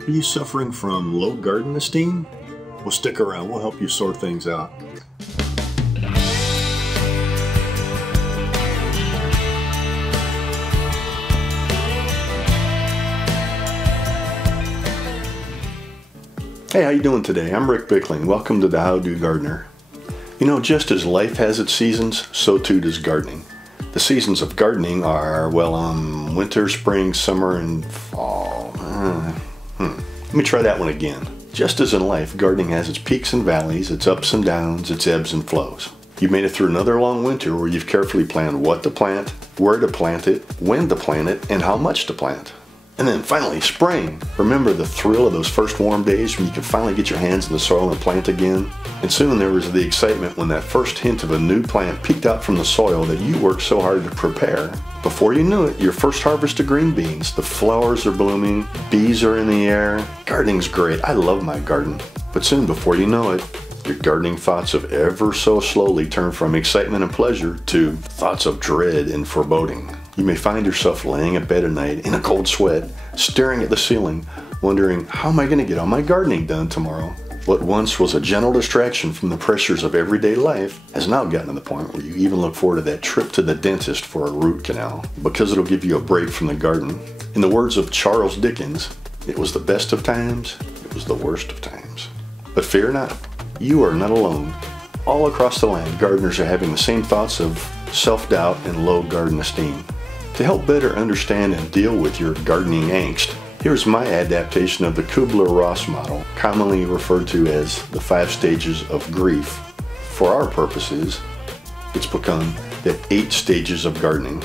Are you suffering from low garden esteem? Well, stick around. We'll help you sort things out. Hey, how you doing today? I'm Rick Bickling. Welcome to the How Do Gardener. You know, just as life has its seasons, so too does gardening. The seasons of gardening are, winter, spring, summer, and fall. Let me try that one again. Just as in life, gardening has its peaks and valleys, its ups and downs, its ebbs and flows. You've made it through another long winter where you've carefully planned what to plant, where to plant it, when to plant it, and how much to plant. And then finally, spring. Remember the thrill of those first warm days when you can finally get your hands in the soil and plant again? And soon there was the excitement when that first hint of a new plant peeked out from the soil that you worked so hard to prepare. Before you knew it, your first harvest of green beans, the flowers are blooming, bees are in the air. Gardening's great. I love my garden. But soon, before you know it, your gardening thoughts have ever so slowly turned from excitement and pleasure to thoughts of dread and foreboding. You may find yourself laying in bed at night in a cold sweat, staring at the ceiling, wondering, how am I going to get all my gardening done tomorrow? What once was a gentle distraction from the pressures of everyday life has now gotten to the point where you even look forward to that trip to the dentist for a root canal, because it'll give you a break from the garden. In the words of Charles Dickens, it was the best of times, it was the worst of times. But fear not, you are not alone. All across the land, gardeners are having the same thoughts of self-doubt and low garden esteem. To help better understand and deal with your gardening angst, here's my adaptation of the Kübler-Ross model, commonly referred to as the 5 stages of grief. For our purposes, it's become the 8 stages of gardening.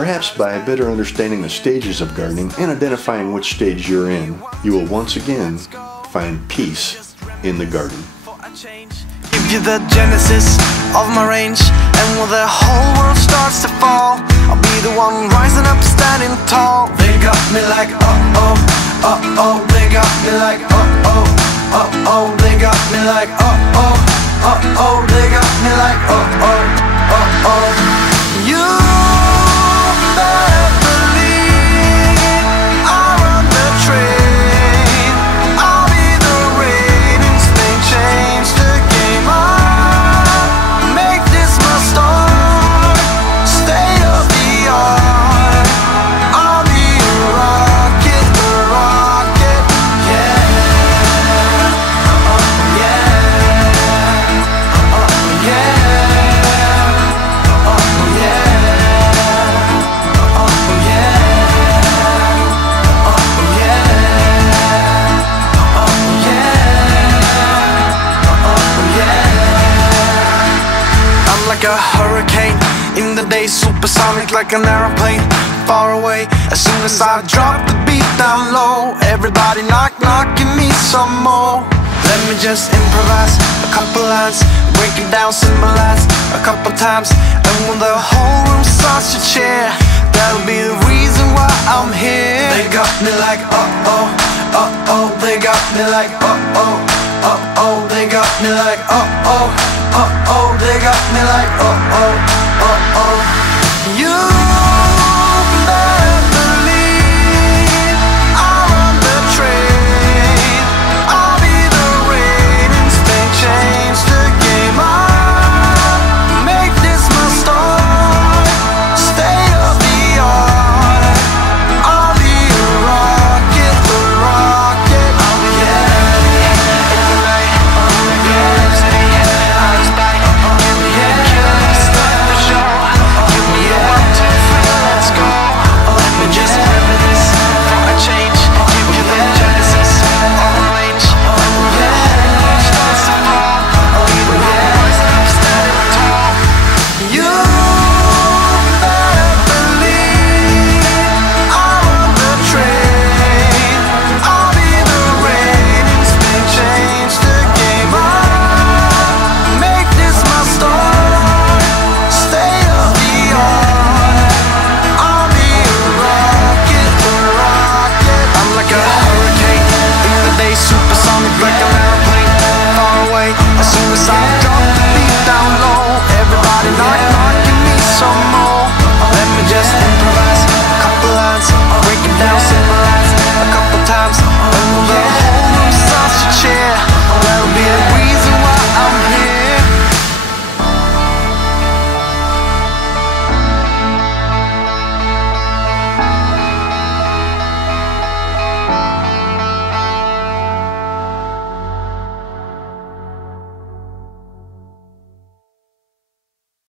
Perhaps by better understanding the stages of gardening and identifying which stage you're in, you will once again find peace in the garden. Give you the genesis of my range, and when the whole world starts to fall, I'll be the one rising up, standing tall. They got me like uh-oh, uh-oh. They got me like uh-oh, uh-oh. They got me like uh-oh, uh-oh. They got me like uh-oh, uh-oh. You better believe I run the train. I'll be the rain in Spain, change the game up, make this my start, state of the art. I'll be a rocket, yeah, yeah, like a hurricane in the day, supersonic like an aeroplane, far away. As soon as I drop the beat down low, everybody knock, give me some more. Let me just improvise a couple lines, break it down, symbolize a couple times. And when the whole room starts to cheer, that'll be the reason why I'm here. They got me like uh-oh, uh-oh. They got me like uh-oh, uh-oh. They got me like uh-oh, uh-oh. They got me like uh-oh, uh-oh.